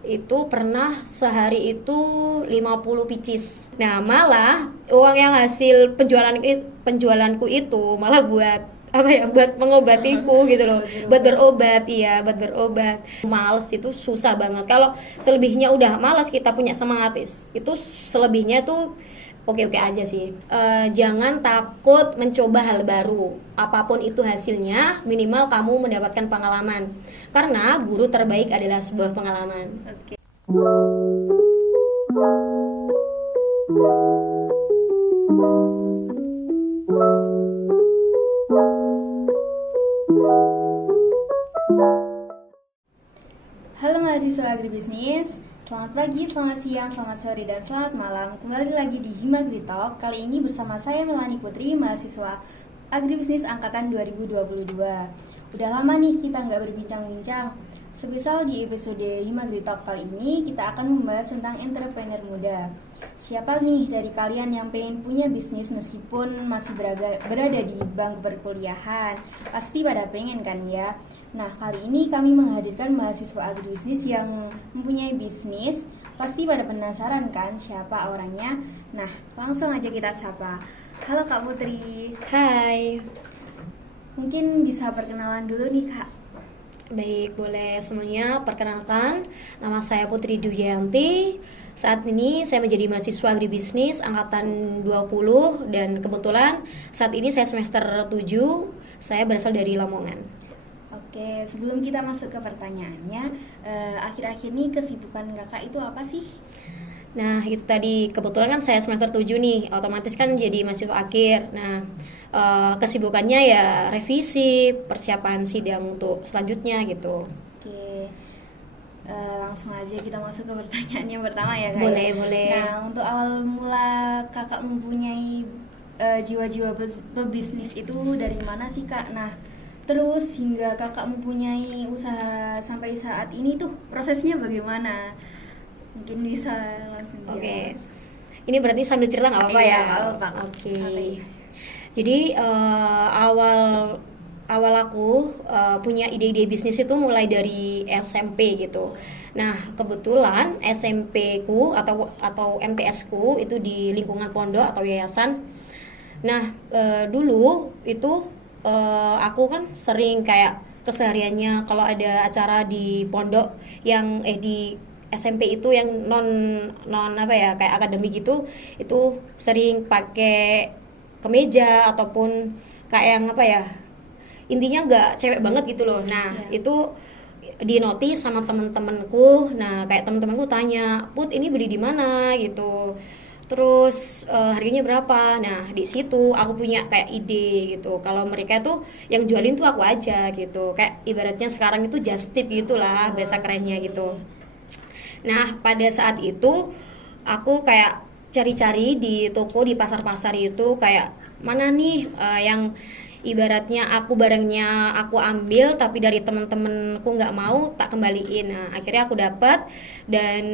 itu pernah sehari itu 50 pieces. Nah, malah uang yang hasil penjualanku itu malah buat apa ya, buat mengobatiku gitu loh, buat berobat. Iya, buat berobat. Males itu susah banget. Kalau selebihnya udah malas, kita punya semangat itu selebihnya tuh oke-oke aja sih. Jangan takut mencoba hal baru. Apapun itu hasilnya, minimal kamu mendapatkan pengalaman. Karena guru terbaik adalah sebuah pengalaman. Oke. Halo mahasiswa agribisnis, selamat pagi, selamat siang, selamat sore, dan selamat malam. Kembali lagi di Himagri Talk. Kali ini bersama saya Melani Putri, mahasiswa agribisnis angkatan 2022. Udah lama nih kita nggak berbincang-bincang. Semisal di episode Himagri Talk kali ini, kita akan membahas tentang entrepreneur muda. Siapa nih dari kalian yang pengen punya bisnis meskipun masih berada di bangku perkuliahan? Pasti pada pengen kan ya? Nah, kali ini kami menghadirkan mahasiswa agribisnis yang mempunyai bisnis. Pasti pada penasaran kan siapa orangnya? Nah, langsung aja kita sapa. Halo Kak Putri. Hai. Mungkin bisa perkenalan dulu nih Kak. Baik, boleh semuanya. Perkenalkan, nama saya Putri Duyanti. Saat ini saya menjadi mahasiswa agribisnis angkatan 20 dan kebetulan saat ini saya semester 7. Saya berasal dari Lamongan. Oke, sebelum kita masuk ke pertanyaannya, akhir-akhir ini kesibukan kakak itu apa sih? Nah, itu tadi kebetulan kan saya semester 7 nih, otomatis kan jadi mahasiswa akhir. Nah, kesibukannya ya revisi, persiapan sidang untuk selanjutnya gitu. Oke, langsung aja kita masuk ke pertanyaan yang pertama ya kak. Boleh, ya? boleh. Nah, untuk awal mula kakak mempunyai jiwa-jiwa pebisnis itu dari mana sih kak? Nah, terus hingga kakak mempunyai usaha sampai saat ini tuh prosesnya bagaimana? Mungkin bisa langsung Oke. Ini berarti sambil cerita nggak apa-apa Iya, ya? nggak apa-apa. Oke. Santai. Jadi awal aku punya ide-ide bisnis itu mulai dari SMP gitu. Nah, kebetulan SMP ku atau MTS ku itu di lingkungan pondok atau yayasan. Nah, dulu itu aku kan sering kayak kesehariannya kalau ada acara di pondok yang di SMP itu yang non non apa ya, kayak akademik gitu, itu sering pakai kemeja ataupun kayak yang apa ya, intinya nggak cewek banget gitu loh. Nah, itu di notice sama temen-temenku. Nah, kayak temen-temenku tanya, "Put, ini beli di mana?" gitu. Terus harganya berapa? Nah, di situ aku punya kayak ide gitu. Kalau mereka tuh yang jualin tuh aku aja gitu. Kayak ibaratnya sekarang itu just tip gitulah bahasa kerennya gitu. Nah, pada saat itu aku kayak cari-cari di toko, di pasar-pasar itu kayak mana nih yang ibaratnya barangnya aku ambil tapi dari temen-temenku nggak mau, tak kembaliin. Nah, akhirnya aku dapat dan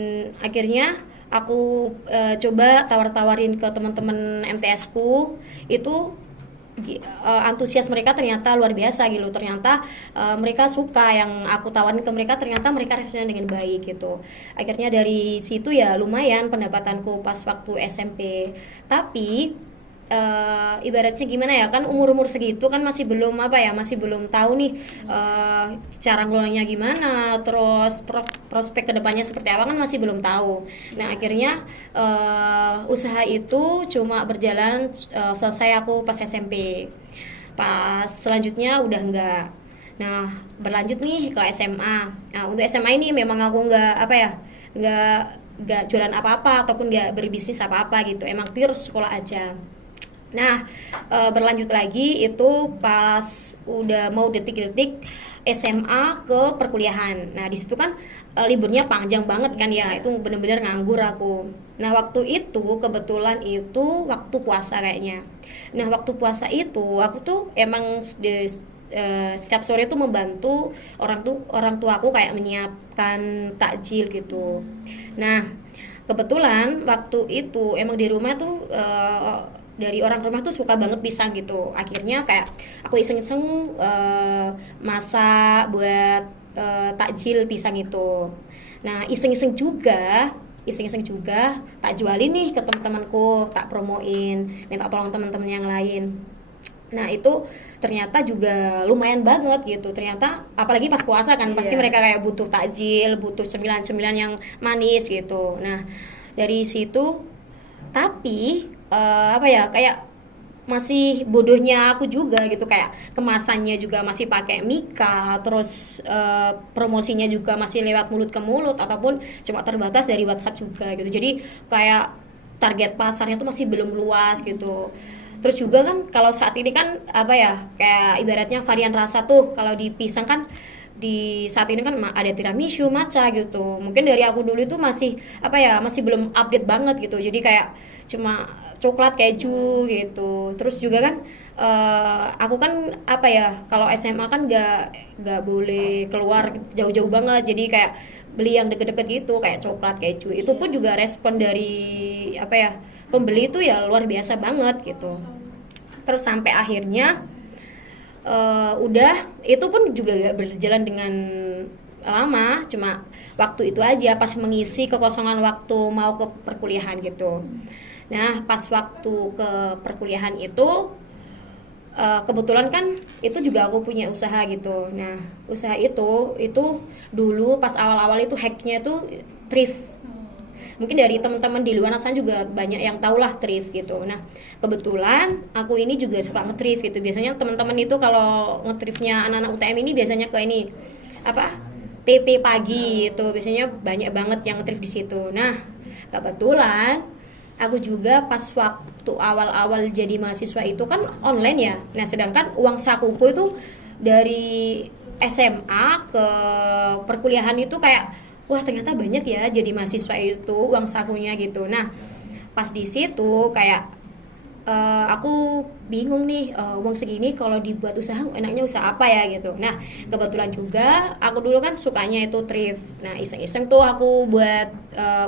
akhirnya aku coba tawar-tawarin ke teman-teman MTS ku itu. Antusias mereka ternyata luar biasa gitu. Ternyata mereka suka yang aku tawarin ke mereka, ternyata mereka responnya dengan baik gitu. Akhirnya dari situ ya lumayan pendapatanku pas waktu SMP. Tapi ibaratnya gimana ya, kan umur-umur segitu kan masih belum apa ya, masih belum tahu nih cara ngelolanya gimana, terus prospek kedepannya seperti apa kan masih belum tahu. Nah, akhirnya usaha itu cuma berjalan selesai aku pas SMP. Pas selanjutnya udah enggak. Nah, berlanjut nih ke SMA. Nah, untuk SMA ini memang aku nggak apa ya, nggak jualan apa-apa ataupun nggak berbisnis apa-apa gitu. Emang pure sekolah aja. Nah, berlanjut lagi itu pas udah mau detik-detik SMA ke perkuliahan. Nah, di situ kan liburnya panjang banget kan ya. Itu bener-bener nganggur aku. Nah, waktu itu kebetulan itu waktu puasa kayaknya. Nah, waktu puasa itu aku tuh emang setiap sore tuh membantu orang tua aku kayak menyiapkan takjil gitu. Nah, kebetulan waktu itu emang di rumah tuh dari orang rumah tuh suka banget pisang gitu. Akhirnya kayak aku iseng-iseng masak buat takjil pisang itu. Nah, iseng-iseng juga tak jualin nih ke teman-temanku, tak promoin, minta tolong teman-teman yang lain. Nah, itu ternyata juga lumayan banget gitu. Ternyata apalagi pas puasa kan, pasti mereka kayak butuh takjil, butuh cemilan-cemilan yang manis gitu. Nah, dari situ tapi apa ya, kayak masih bodohnya aku juga gitu, kayak kemasannya juga masih pakai Mika, terus promosinya juga masih lewat mulut ke mulut ataupun cuma terbatas dari WhatsApp juga gitu. Jadi kayak target pasarnya tuh masih belum luas gitu. Terus juga kan kalau saat ini kan apa ya, kayak ibaratnya varian rasa tuh kalau di pisang kan di saat ini kan ada tiramisu, matcha gitu. Mungkin dari aku dulu itu masih apa ya, masih belum update banget gitu. Jadi kayak cuma coklat keju gitu. Terus juga kan aku kan apa ya, kalau SMA kan nggak boleh keluar jauh-jauh banget. Jadi kayak beli yang deket-deket gitu kayak coklat keju. Itu pun juga respon dari apa ya, pembeli itu ya luar biasa banget gitu. Terus sampai akhirnya udah itu pun juga gak berjalan dengan lama, cuma waktu itu aja pas mengisi kekosongan waktu mau ke perkuliahan gitu. Nah, pas waktu ke perkuliahan itu kebetulan kan itu juga aku punya usaha gitu. Nah, usaha itu dulu pas awal-awal itu hacknya itu thrift. Mungkin dari teman-teman di luar sana juga banyak yang tahu lah thrift gitu. Nah, kebetulan aku ini juga suka nge-thrift gitu. Biasanya teman-teman itu kalau nge-thriftnya anak-anak UTM ini biasanya ke ini apa? TP pagi itu biasanya banyak banget yang nge-thrift di situ. Nah, kebetulan aku juga pas waktu awal-awal jadi mahasiswa itu kan online ya. Nah, sedangkan uang sakuku itu dari SMA ke perkuliahan itu kayak wah ternyata banyak ya jadi mahasiswa itu uang sakunya gitu. Nah, pas di situ kayak aku bingung nih, uang segini kalau dibuat usaha enaknya usaha apa ya gitu. Nah, kebetulan juga aku dulu kan sukanya itu thrift. Nah, iseng-iseng tuh aku buat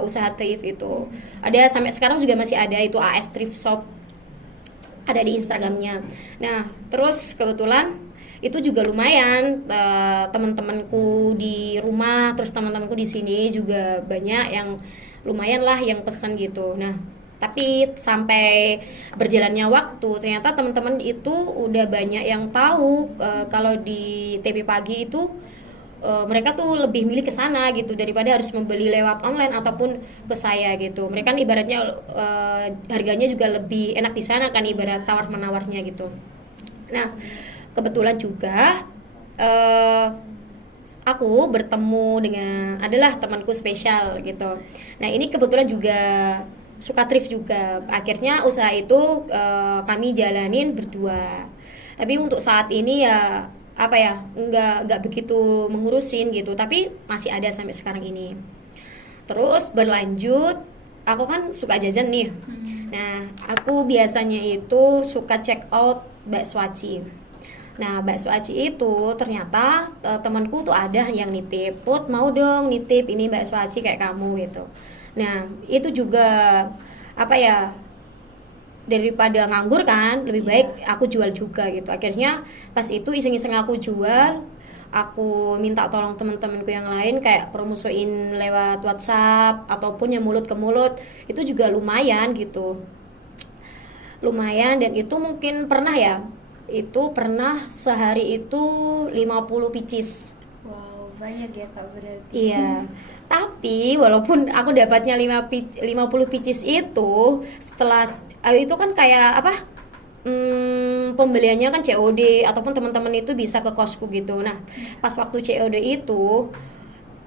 usaha thrift itu. Ada sampai sekarang juga masih ada itu AS Thrift Shop, ada di Instagramnya. Nah, terus kebetulan itu juga lumayan, teman-temanku di rumah, terus teman-temanku di sini juga banyak yang lumayan lah yang pesan gitu. Nah, tapi sampai berjalannya waktu ternyata teman-teman itu udah banyak yang tahu kalau di TP pagi itu mereka tuh lebih milih ke sana gitu daripada harus membeli lewat online ataupun ke saya gitu. Mereka kan ibaratnya harganya juga lebih enak di sana kan, ibarat tawar menawarnya gitu. Nah, kebetulan juga aku bertemu dengan adalah temanku spesial gitu. Nah, ini kebetulan juga suka thrift juga. Akhirnya usaha itu kami jalanin berdua. Tapi untuk saat ini ya apa ya, nggak begitu mengurusin gitu. Tapi masih ada sampai sekarang ini. Terus berlanjut, aku kan suka jajan nih. Nah, aku biasanya itu suka check out bakso aci. Nah, bakso aci itu ternyata temanku tuh ada yang nitip, "Put, mau dong nitip ini bakso aci kayak kamu," gitu. Nah, itu juga apa ya, daripada nganggur kan, lebih baik aku jual juga gitu. Akhirnya pas itu iseng-iseng aku jual, aku minta tolong teman-temanku yang lain kayak promosiin lewat WhatsApp ataupun yang mulut ke mulut, itu juga lumayan gitu. Lumayan, dan itu mungkin pernah ya, itu pernah sehari itu 50 pieces. Wow, banyak ya Kak berarti. Iya. Tapi walaupun aku dapatnya 50 pieces itu, setelah itu kan kayak apa? Pembeliannya kan COD ataupun teman-teman itu bisa ke kosku gitu. Nah, pas waktu COD itu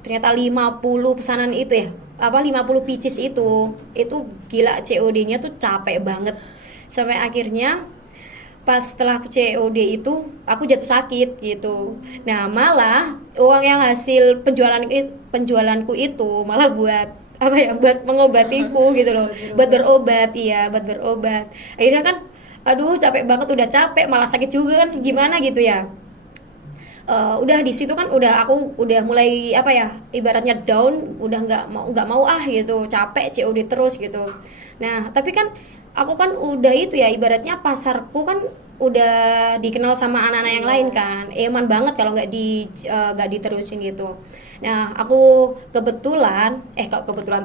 ternyata 50 pesanan itu ya, apa 50 pieces itu gila, COD-nya tuh capek banget. Sampai akhirnya pas setelah aku COD itu aku jatuh sakit gitu. Nah, malah uang yang hasil penjualanku itu malah buat apa ya, buat mengobatiku gitu loh, buat berobat. Iya, buat berobat. Akhirnya kan aduh capek banget, udah capek malah sakit juga kan, gimana gitu ya. Udah di situ kan aku udah mulai apa ya, ibaratnya down, udah nggak mau gitu, capek COD terus gitu. Nah, tapi kan aku kan udah itu ya, ibaratnya pasarku kan udah dikenal sama anak-anak yang lain kan, eman banget kalau nggak diterusin gitu. Nah aku kebetulan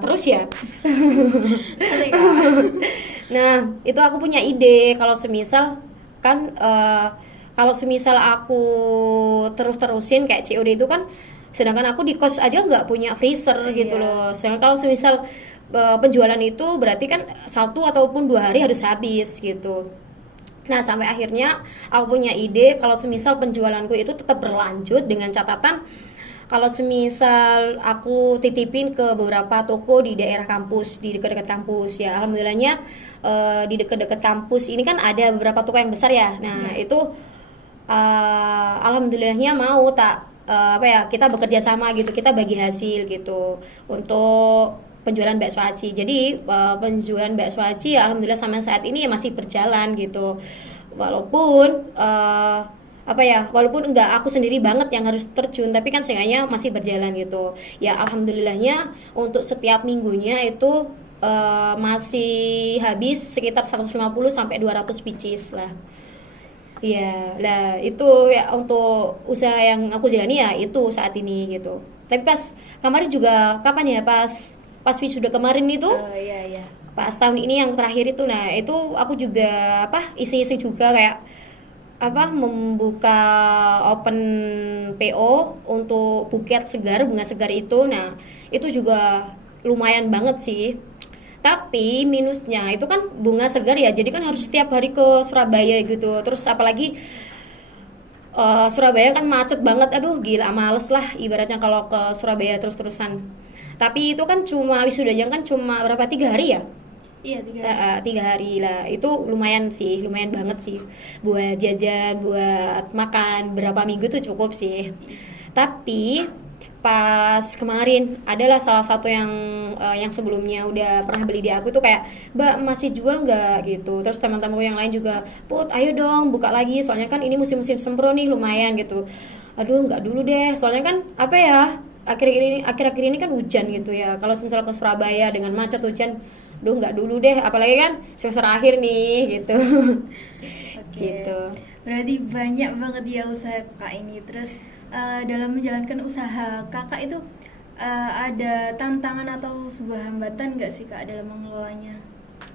terus ya. Boleh, Kak. Nah itu aku punya ide kalau semisal kan kalau semisal aku terus-terusin kayak COD itu kan, sedangkan aku di kos aja nggak punya freezer gitu Iya. loh. Sedangkan kalau semisal penjualan itu berarti kan 1 ataupun 2 hari harus habis gitu. Nah sampai akhirnya aku punya ide kalau semisal penjualanku itu tetap berlanjut dengan catatan kalau semisal aku titipin ke beberapa toko di daerah kampus, di dekat-dekat kampus ya. Alhamdulillahnya di dekat-dekat kampus ini kan ada beberapa toko yang besar ya. Nah itu alhamdulillahnya mau kita bekerja sama gitu, kita bagi hasil gitu untuk penjualan bakso aci. Jadi penjualan bakso aci ya alhamdulillah sampai saat ini ya masih berjalan gitu. Walaupun walaupun enggak aku sendiri banget yang harus terjun, tapi kan seenggaknya masih berjalan gitu. Ya alhamdulillahnya untuk setiap minggunya itu masih habis sekitar 150 sampai 200 pieces lah. Iya, lah itu ya untuk usaha yang aku jalani ya itu saat ini gitu. Tapi pas kemarin juga kapan ya, pas wisuda kemarin itu, Iya. pas tahun ini yang terakhir itu, nah itu aku juga iseng-iseng juga kayak membuka open PO untuk buket segar, bunga segar itu. Nah itu juga lumayan banget sih. Tapi minusnya itu kan bunga segar ya, jadi kan harus setiap hari ke Surabaya gitu. Terus apalagi Surabaya kan macet banget, aduh gila males lah ibaratnya kalau ke Surabaya terus-terusan. Tapi itu kan cuma wisudanya kan cuma berapa, 3 hari ya? Iya, 3 hari. 3 hari lah, itu lumayan sih, lumayan banget sih buat jajan, buat makan berapa minggu tuh cukup sih. Tapi pas kemarin adalah salah satu yang sebelumnya udah pernah beli di aku tuh kayak, Mbak masih jual nggak gitu. Terus teman-temanku yang lain juga, Put ayo dong buka lagi, soalnya kan ini musim-musim sempro nih lumayan gitu. Aduh nggak dulu deh, soalnya kan akhir-akhir ini kan hujan gitu ya. Kalau misalnya ke Surabaya dengan macet hujan, aduh nggak dulu deh, apalagi kan semester akhir nih gitu. Oke. Gitu. Berarti banyak banget ya usaha kakak ini. Terus dalam menjalankan usaha kakak itu ada tantangan atau sebuah hambatan nggak sih kak dalam mengelolanya?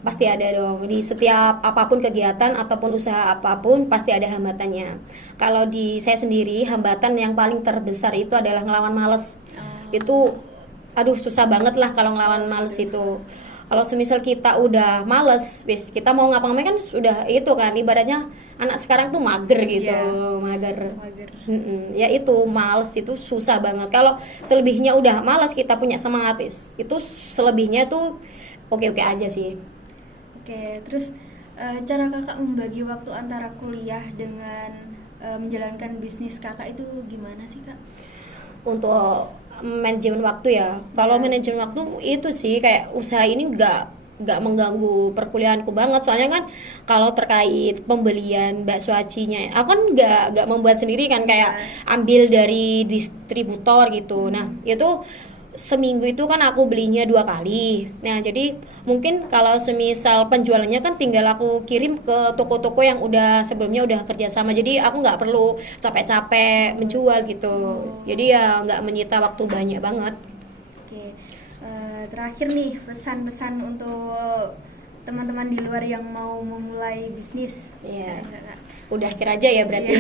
Pasti ada dong, di setiap apapun kegiatan ataupun usaha apapun pasti ada hambatannya. Kalau di saya sendiri, hambatan yang paling terbesar itu adalah ngelawan males. Itu aduh susah banget lah kalau ngelawan males itu. Kalau semisal kita udah males, kita mau ngapa-ngapain kan sudah itu kan, ibaratnya anak sekarang tuh mager gitu. Iya. Mager. Mager. Ya itu males itu susah banget. Kalau selebihnya udah males, kita punya semangat, itu selebihnya tuh oke-oke aja sih. Oke, terus cara kakak membagi waktu antara kuliah dengan menjalankan bisnis kakak itu gimana sih kak? Untuk manajemen waktu ya, kalau manajemen waktu itu sih kayak usaha ini nggak mengganggu perkuliahanku banget, soalnya kan kalau terkait pembelian bakso acinya aku kan nggak membuat sendiri kan, kayak ambil dari distributor gitu. Nah itu seminggu itu kan aku belinya 2 kali. Nah jadi mungkin kalau semisal penjualannya kan tinggal aku kirim ke toko-toko yang udah sebelumnya udah kerjasama, jadi aku nggak perlu capek-capek menjual gitu. Jadi ya nggak menyita waktu banyak banget. Oke, terakhir nih pesan-pesan untuk teman-teman di luar yang mau memulai bisnis. Iya. Ada nggak, Kak? Udah akhir aja ya berarti.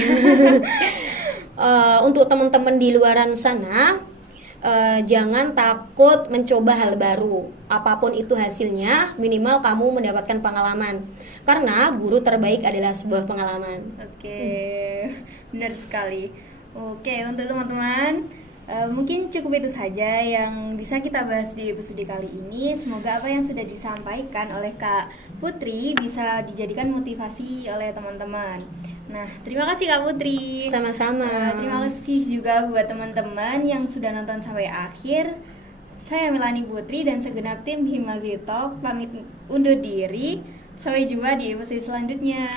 Untuk teman-teman di luaran sana, jangan takut mencoba hal baru. Apapun itu hasilnya, minimal kamu mendapatkan pengalaman. Karena guru terbaik adalah sebuah pengalaman. Oke, benar sekali. Oke, untuk teman-teman, mungkin cukup itu saja yang bisa kita bahas di episode kali ini. Semoga apa yang sudah disampaikan oleh Kak Putri bisa dijadikan motivasi oleh teman-teman. Nah, terima kasih Kak Putri. Sama-sama. Terima kasih juga buat teman-teman yang sudah nonton sampai akhir. Saya Melani Putri dan segenap tim Himagri Talk pamit undur diri. Sampai jumpa di episode selanjutnya.